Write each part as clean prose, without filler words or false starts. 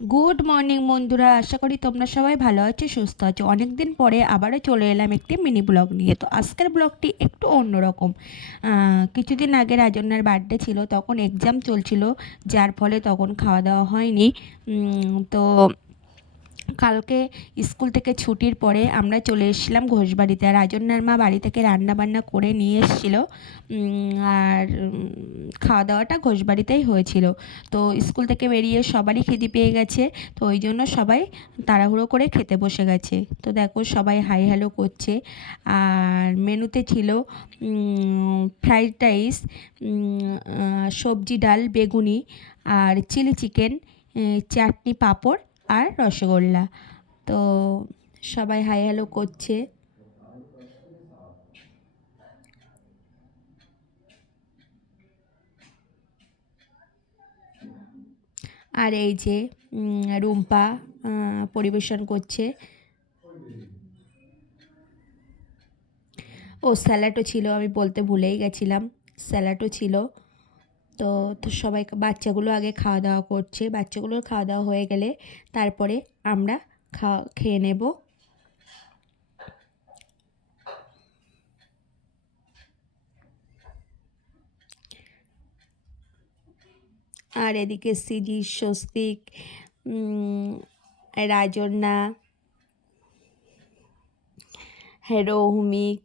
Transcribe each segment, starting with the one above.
Good morning বন্ধুরা, আশা করি তোমরা সবাই ভালো আছো, সুস্থ আছো। অনেক দিন পরে আবারও চলে এলাম একটি মিনি ব্লগ নিয়ে। তো আজকের ব্লগটি একটু অন্যরকম। কিছুদিন আগে রাজন্যার বার্থডে ছিল, তখন এক্সাম চলছিল, যার ফলে তখন খাওয়া দাওয়া হয়নি। তো কালকে স্কুল থেকে ছুটির পরে আমরা চলে এসেছিলাম ঘোষবাড়িতে। আর রাজন্যার মা বাড়ি থেকে রান্না বান্না করে নিয়ে এসেছিলো, আর খাওয়া দাওয়াটা ঘোষবাড়িতেই হয়েছিল। তো স্কুল থেকে বেরিয়ে সবারই খিদে পেয়ে গেছে, তো ওই জন্য সবাই তাড়াহুড়ো করে খেতে বসে গেছে। তো দেখো সবাই হাই হ্যালো করছে। আর মেনুতে ছিল ফ্রাইড রাইস, সবজি ডাল বেগুনি, আর চিলি চিকেন, চাটনি পাঁপড় আর রসগোল্লা। তো সবাই হাই হ্যালো করছে। আর এই যে রুম্পা পরিবেশন করছে। ও স্যালাডও ছিল, আমি বলতে ভুলেই গেছিলাম, স্যালাডও ছিল। তো তো সবাই বাচ্চাগুলো আগে খাওয়া দাওয়া করছে, বাচ্চাগুলোর খাওয়া দাওয়া হয়ে গেলে তারপরে আমরা খেয়ে নেব। আর এদিকে সিজি, স্বস্তিক, রাজন্যা, রৌমিক,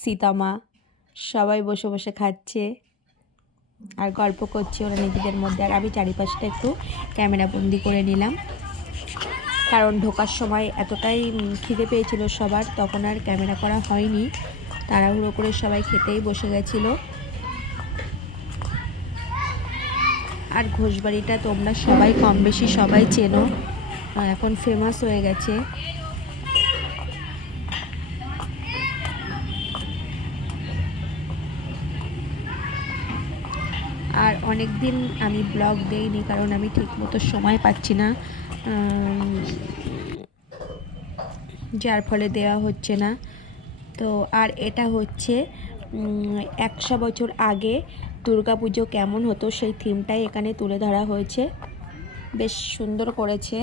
সীতামা সবাই বসে বসে খাচ্ছে আর গল্প করছে ওরা নিজেদের মধ্যে। আর আমি চারিপাশটা একটু ক্যামেরা বন্দি করে নিলাম, কারণ ঢোকার সময় এতটাই খিদে পেয়েছিল সবার, তখন আর ক্যামেরা করা হয়নি। তাড়াহুড়ো করে সবাই খেতেই বসে গেছিলো। আর ঘোষবাড়িটা তোমরা সবাই কম বেশি সবাই চেনো, এখন ফেমাস হয়ে গেছে। আর অনেক দিন আমি ব্লগ দেইনি, কারণ আমি ঠিকমতো সময় পাচ্ছি না, যার ফলে দেওয়া হচ্ছে না। তো আর এটা হচ্ছে 100 বছর আগে দুর্গাপুজো কেমন হতো সেই থিমটাই এখানে তুলে ধরা হয়েছে, বেশ সুন্দর করেছে।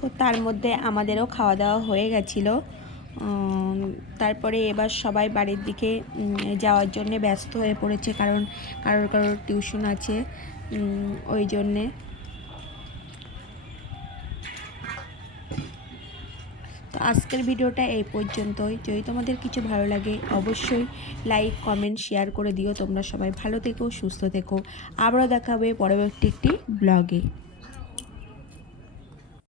তো তার মধ্যে আমাদেরও খাওয়া দাওয়া হয়ে গেছিলো। তারপরে এবার সবাই বাড়ির দিকে যাওয়ার জন্যে ব্যস্ত হয়ে পড়েছে, কারণ কারোর টিউশন আছে, ওই জন্যে। তো আজকের ভিডিওটা এই পর্যন্তই। যদি তোমাদের কিছু ভালো লাগে অবশ্যই লাইক কমেন্ট শেয়ার করে দিও। তোমরা সবাই ভালো থেকো, সুস্থ থেকো। আবারও দেখা হবে পরবর্তী একটি ব্লগে।